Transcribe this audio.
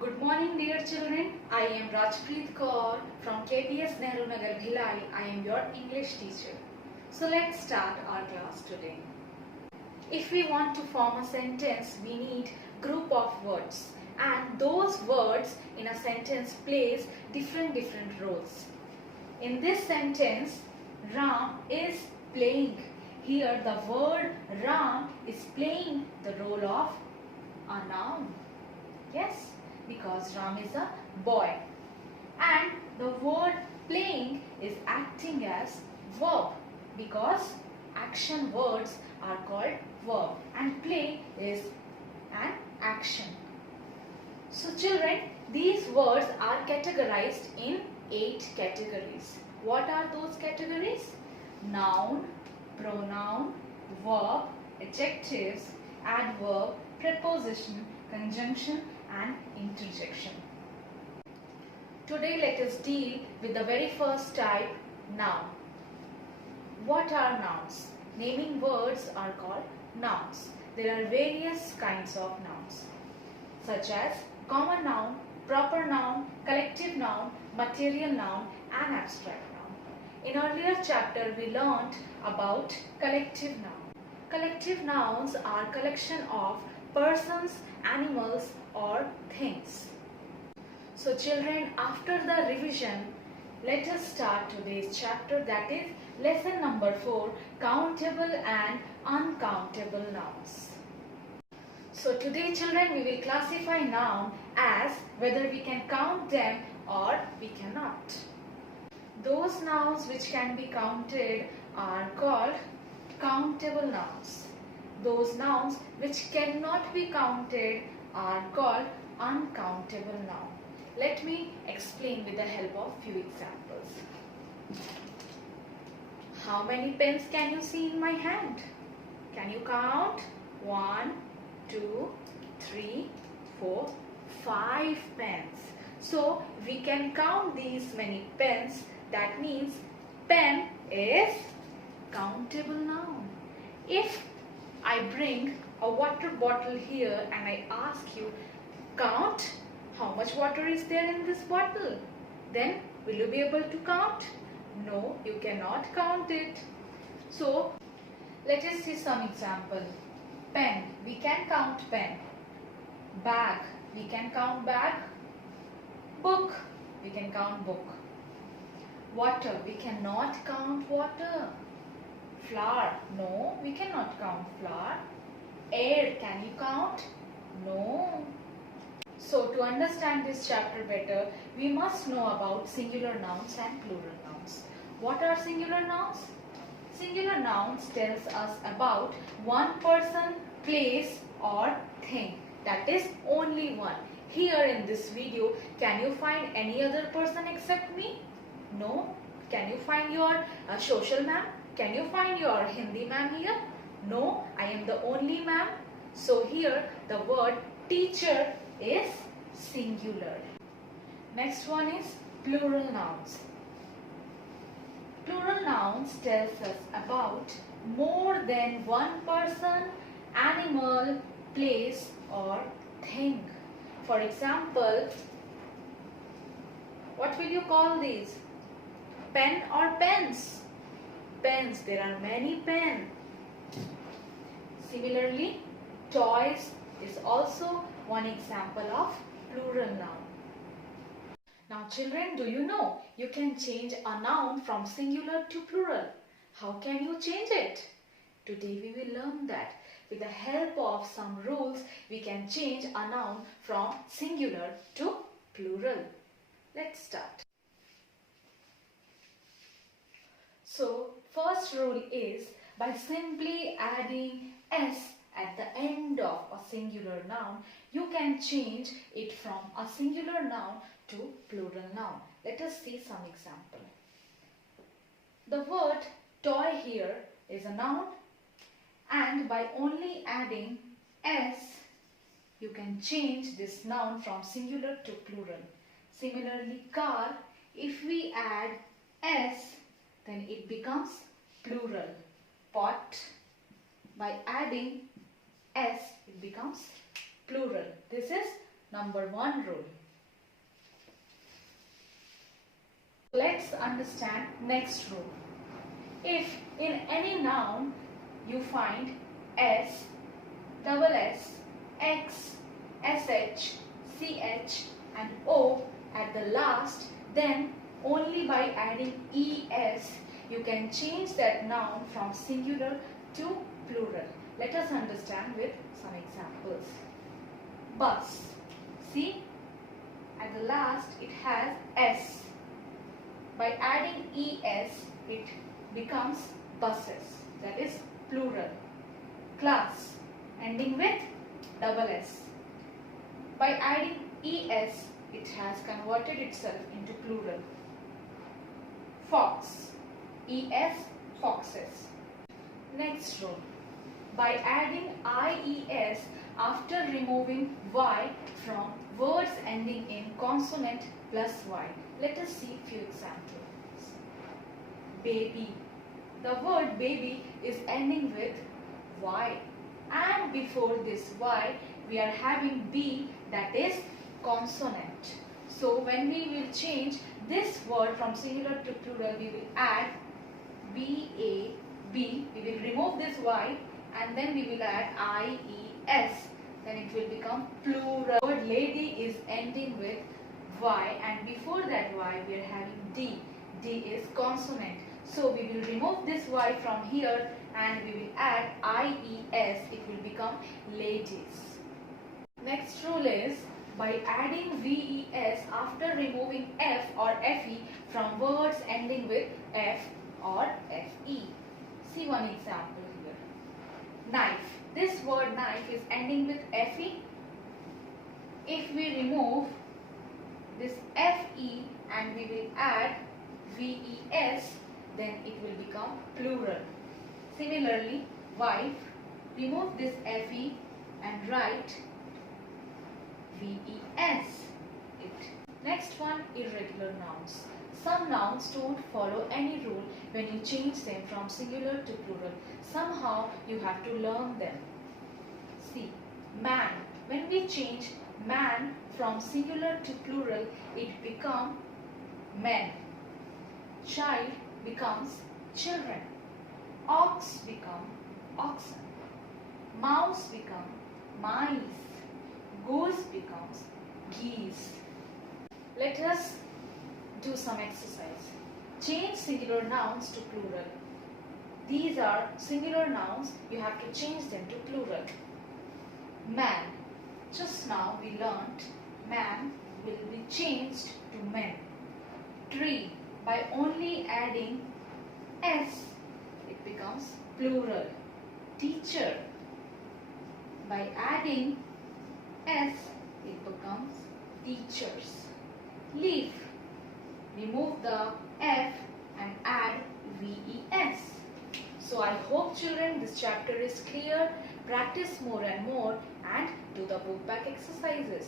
Good morning dear children. I am Rajpreet Kaur from KPS Nehru Nagar Bhilai. I am your English teacher. So let's start our class today. If we want to form a sentence, we need group of words, and those words in a sentence plays different roles. In this sentence, Ram is playing. Here the word Ram is playing the role of a noun. Yes, because Ram is a boy. And the word playing is acting as verb, because action words are called verb and play is an action. So children, these words are categorized in 8 categories. What are those categories? Noun, pronoun, verb, adjectives, adverb, preposition, conjunction and interjection. Today let us deal with the very first type, noun. What are nouns? Naming words are called nouns. There are various kinds of nouns, such as common noun, proper noun, collective noun, material noun and abstract noun. In earlier chapter we learnt about collective noun. Collective nouns are collection of persons, animals or things. So children, after the revision, let us start today's chapter, that is lesson number 4, countable and uncountable nouns. So today children, we will classify noun as whether we can count them or we cannot. Those nouns which can be counted are called countable nouns. Those nouns which cannot be counted are called uncountable nouns. Let me explain with the help of few examples. How many pens can you see in my hand? Can you count? 1, 2, 3, 4, 5 pens. So we can count these many pens. That means pen is countable noun. If I bring a water bottle here and I ask you, count how much water is there in this bottle, then will you be able to count? No, you cannot count it. So let us see some example. Pen, we can count pen. Bag, we can count bag. Book, we can count book. Water, we cannot count water. Flower, no, we cannot count flower. Air, can you count? No. So to understand this chapter better, we must know about singular nouns and plural nouns. What are singular nouns? Singular nouns tells us about one person, place or thing. That is only one. Here in this video, can you find any other person except me? No. Can you find your social ma'am? Can you find your Hindi ma'am here? No, I am the only ma'am. So here the word teacher is singular. Next one is plural nouns. Plural nouns tells us about more than one person, animal, place or thing. For example, what will you call these? Pen or pens? Pens, there are many pens. Similarly, toys is also one example of plural noun. Now children, do you know you can change a noun from singular to plural? How can you change it? Today we will learn that. With the help of some rules, we can change a noun from singular to plural. Let's start. So first rule is by simply adding s at the end of a singular noun, you can change it from a singular noun to plural noun. Let us see some example. The word toy here is a noun, and by only adding s, you can change this noun from singular to plural. Similarly, car, if we add s, then it becomes plural. Pot, by adding s, it becomes plural. This is Number 1 rule. Let's understand next rule. If in any noun you find S, double S, X, SH, CH and O at the last, then only by adding ES you can change that noun from singular to plural. Let us understand with some examples. Bus. See, at the last it has S. By adding ES it becomes buses, that is plural. Class, ending with double S. By adding ES it has converted itself into plural. Fox, ES, foxes. Next rule. By adding IES after removing Y from words ending in consonant plus Y. Let us see few examples. Baby. The word baby is ending with Y, and before this Y we are having B, that is consonant. So when we will change this word from singular to plural, we will add B-A-B, we will remove this Y and then we will add I-E-S, then it will become plural. The word lady is ending with Y and before that Y we are having D. D is consonant. So we will remove this Y from here and we will add I-E-S, it will become ladies. Next rule is, by adding VES after removing F or FE from words ending with F or FE. See one example here. Knife. This word knife is ending with FE. If we remove this FE and we will add VES, then it will become plural. Similarly, wife, remove this FE and write VES. Next one, irregular nouns. Some nouns don't follow any rule when you change them from singular to plural. Somehow you have to learn them. See, man. When we change man from singular to plural, it becomes men. Child becomes children. Ox become oxen. Mouse become mice. Goose becomes geese. Let us do some exercise. Change singular nouns to plural. These are singular nouns, you have to change them to plural. Man. Just now we learnt man will be changed to men. Tree. By only adding S, it becomes plural. Teacher. By adding S, it becomes teachers. Leaf. Remove the F and add VES. So I hope children this chapter is clear. Practice more and more and do the book back exercises.